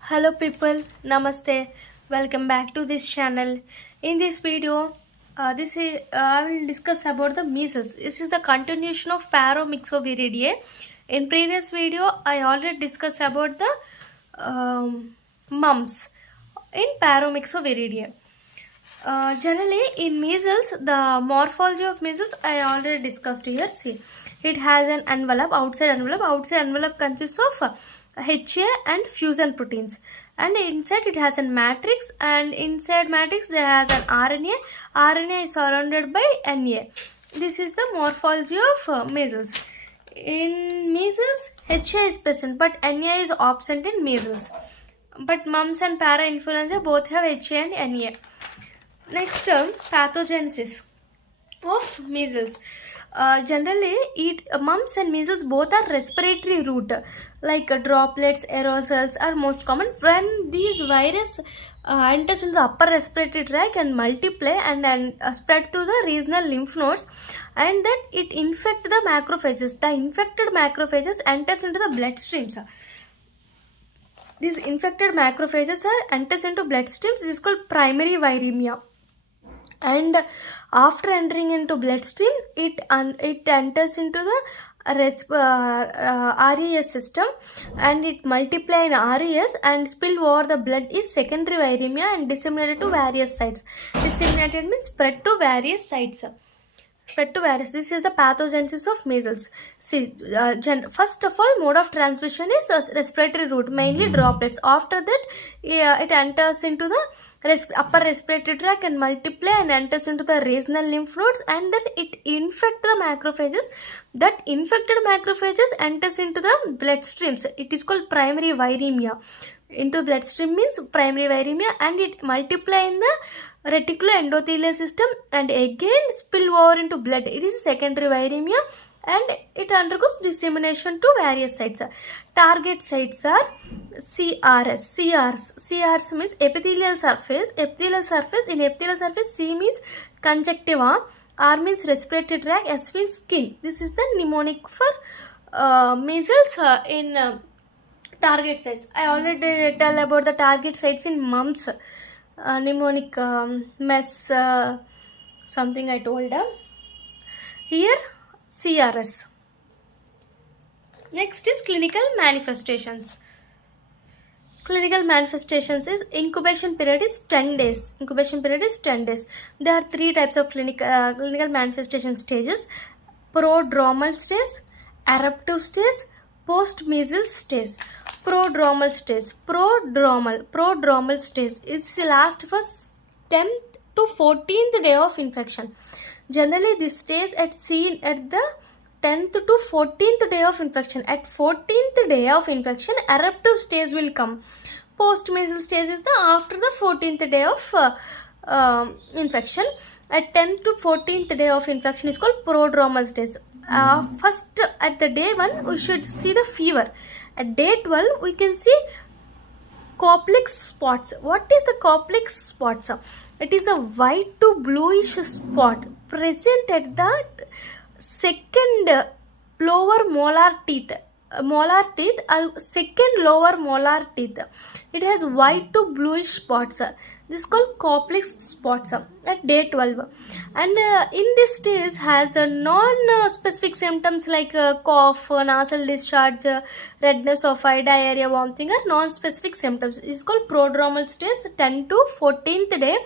Hello people, namaste. Welcome back to this channel. In this video, I will discuss about the measles. This is the continuation of paromyxoviridae. In previous video, I already discussed about the mumps in paromyxoviridae. Generally, in measles, the morphology of measles I already discussed here. See, it has an envelope, outside envelope. Outside envelope consists of HA and fusion proteins, and inside it has a matrix, and inside matrix there has an RNA. RNA is surrounded by Na. This is the morphology of measles. In measles, HA is present, but Na is absent in measles. But mumps and parainfluenza both have HA and Na. Next term, pathogenesis of measles. Generally, mumps and measles both are respiratory route, like droplets, aerosols are most common. When these virus enters into the upper respiratory tract and multiply and spread to the regional lymph nodes, and that it infect the macrophages. The infected macrophages enters into the bloodstreams. These infected macrophages are enters into bloodstreams. This is called primary viremia. And after entering into bloodstream, it enters into the RES system, and it multiply in RES and spill over the blood is secondary viremia and disseminated to various sites. Disseminated means spread to various sites. This is the pathogenesis of measles. See, first of all, mode of transmission is respiratory route, mainly droplets. After that, it enters into the upper respiratory tract and multiply and enters into the regional lymph nodes, and then it infects the macrophages. That infected macrophages enters into the bloodstreams. It is called primary viremia. Into bloodstream means primary viremia, and it multiply in the reticuloendothelial system and again spill over into blood. It is secondary viremia, and it undergoes dissemination to various sites. Target sites are CRs means epithelial surface. Epithelial surface, in epithelial surface, C means conjunctiva, R means respiratory tract, S means skin. This is the mnemonic for measles in target sites. I already tell about the target sites in mumps. Mnemonic mess something I told. Here CRS. Next is clinical manifestations. Clinical manifestations is incubation period is 10 days. There are three types of clinical manifestation stages: prodromal stage, eruptive stage, post-measles stage. Prodromal stage it's last for 10th to 14th day of infection. Generally, this stage is seen at the 10th to 14th day of infection. At 14th day of infection, eruptive stage will come. Post-measles stage is the after the 14th day of infection. At 10th to 14th day of infection is called prodromal stage. First, at the day 1, we should see the fever. At day 12, we can see complex spots. What is the complex spots? It is a white to bluish spot present at the second lower molar teeth. Second lower molar teeth. It has white to bluish spots. This is called complex spots at day 12. And in this stage has non-specific symptoms like cough, nasal discharge, redness of eye, diarrhea, vomiting are non-specific symptoms. It is called prodromal stage, 10 to 14th day.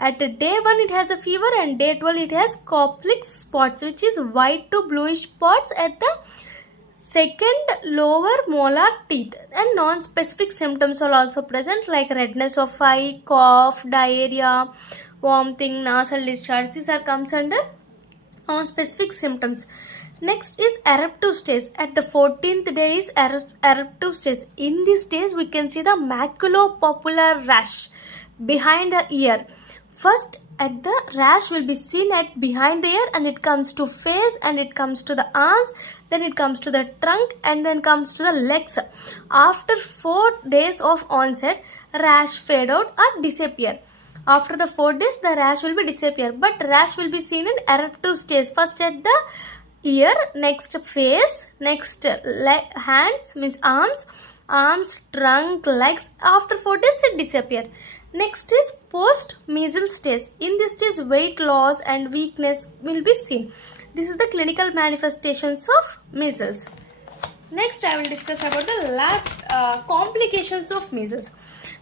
At day 1 it has a fever, and day 12 it has complex spots, which is white to bluish spots at the second lower molar teeth, and non-specific symptoms are also present like redness of eye, cough, diarrhea, vomiting, nasal discharge. These are comes under non-specific symptoms. Next is eruptive stage. At the 14th day is eruptive stage. In this stage we can see the maculopapular rash behind the ear. First, at the rash will be seen at behind the ear, and it comes to face, and it comes to the arms, then it comes to the trunk, and then comes to the legs. After 4 days of onset, rash fade out or disappear. After the 4 days, the rash will be disappear, but rash will be seen in eruptive stage. First at the ear, next face, next hands means arms, arms, trunk, legs. After 4 days it disappear. Next is post measles stage. In this stage weight loss and weakness will be seen. This is the clinical manifestations of measles. Next I will discuss about the lab complications of measles.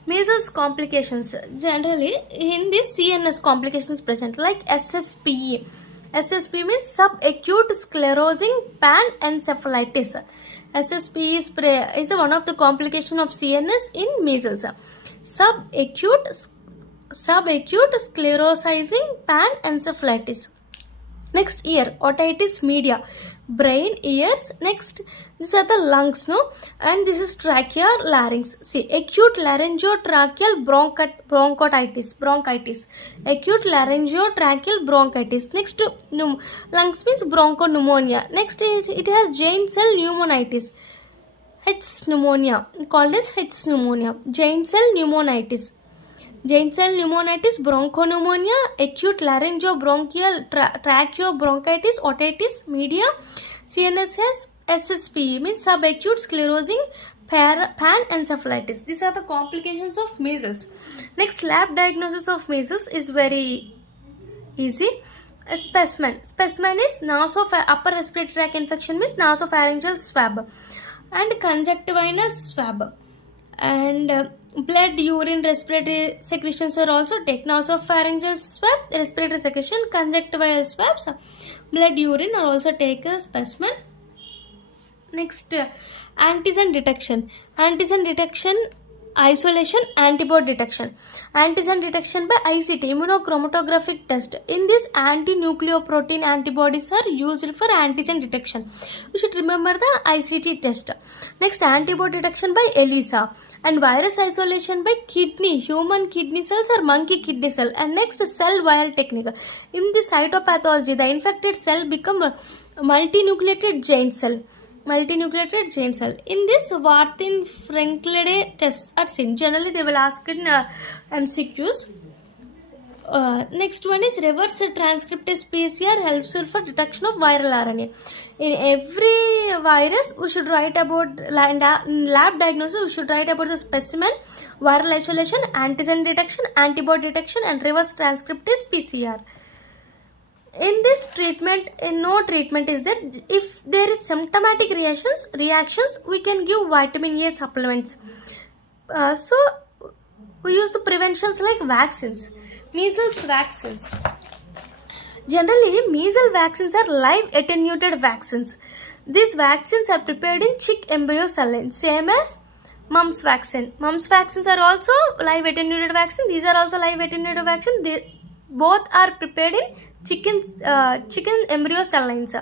Measles complications, generally in this CNS complications present like SSPE. SSP means subacute sclerosing panencephalitis. SSP is one of the complication of CNS in measles. Subacute sclerosing panencephalitis. Next, ear, otitis media, brain, ears. Next, these are the lungs, no? And this is trachea, larynx. See, acute laryngotracheal bronchitis. Acute laryngotracheal bronchitis. Next, lungs means bronchopneumonia. Next, it has giant cell pneumonitis. H pneumonia, called as H pneumonia. Giant cell pneumonitis. Giant cell pneumonitis, bronchopneumonia, acute laryngobronchial tracheobronchitis, otitis media. CNS has SSP, means subacute sclerosing panencephalitis. These are the complications of measles. Next, lab diagnosis of measles is very easy. A specimen. Specimen is upper respiratory tract infection means nasopharyngeal swab and conjunctival swab. And blood, urine, respiratory secretions are also taken. Nasopharyngeal swab, respiratory secretion, conjunctival swabs, blood, urine are also taken specimen. Next, antigen detection. Antigen detection, isolation, antibody detection. Antigen detection by ICT, immunochromatographic test. In this, anti-nucleoprotein antibodies are used for antigen detection. You should remember the ICT test. Next, antibody detection by ELISA. And virus isolation by kidney, human kidney cells or monkey kidney cell. And next, cell vial technique. In the cytopathology, the infected cell become a multinucleated giant cell. In this, Warthin-Franklide tests are seen. Generally, they will ask in MCQs. Next one is reverse transcriptase PCR helps for detection of viral RNA. In every virus, we should write about lab diagnosis. We should write about the specimen, viral isolation, antigen detection, antibody detection, and reverse transcriptase PCR. In this treatment, no treatment is there. If there is symptomatic reactions, we can give vitamin A supplements. So we use the preventions like vaccines. Measles vaccines. Generally, measles vaccines are live attenuated vaccines. These vaccines are prepared in chick embryo cell line, same as mumps vaccine. Mumps vaccines are also live attenuated vaccine. These are also live attenuated vaccine. Both are prepared in chicken embryo cell lines.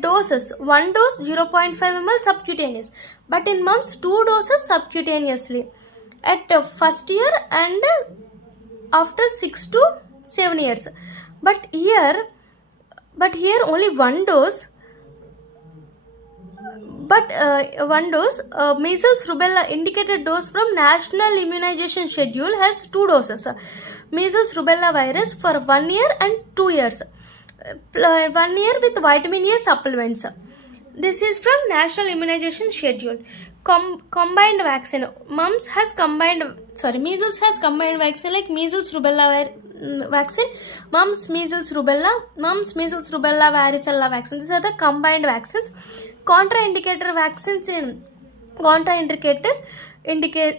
Doses: 1 dose 0.5 ml subcutaneous, but in mumps 2 doses subcutaneously at first year and after 6 to 7 years. But here only 1 dose. Measles rubella indicated dose from National Immunization Schedule has 2 doses. Measles rubella virus for 1 year and 2 years. 1 year with vitamin A supplements. This is from National Immunization Schedule. Combined vaccine. Measles has combined vaccine like measles rubella vaccine, mumps, measles, rubella, varicella vaccine. These are the combined vaccines. Contraindicator vaccines in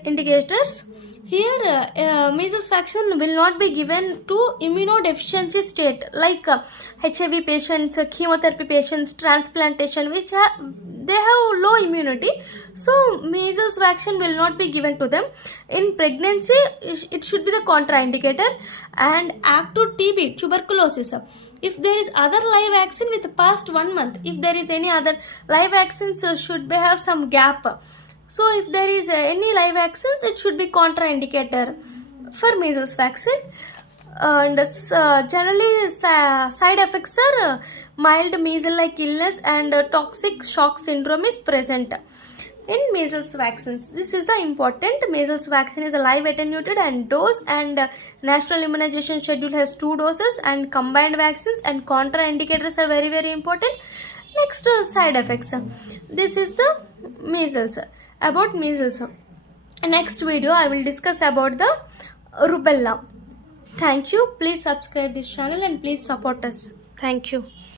indicators. Here, measles vaccine will not be given to immunodeficiency state like HIV patients, chemotherapy patients, transplantation, which they have low immunity. So, measles vaccine will not be given to them. In pregnancy, it should be the contraindicator. And active TB, tuberculosis. If there is other live vaccine with past 1 month, if there is any other live vaccines, should have some gap. So, if there is any live vaccines, it should be contraindicator for measles vaccine. And generally, side effects are mild measles-like illness and toxic shock syndrome is present in measles vaccines. This is the important. Measles vaccine is a live attenuated and dose, and National Immunization Schedule has 2 doses, and combined vaccines and contraindicators are very, very important. Next, side effects. This is the measles. about measles. Next video I will discuss about the rubella. Thank you. Please subscribe this channel and please support us. Thank you.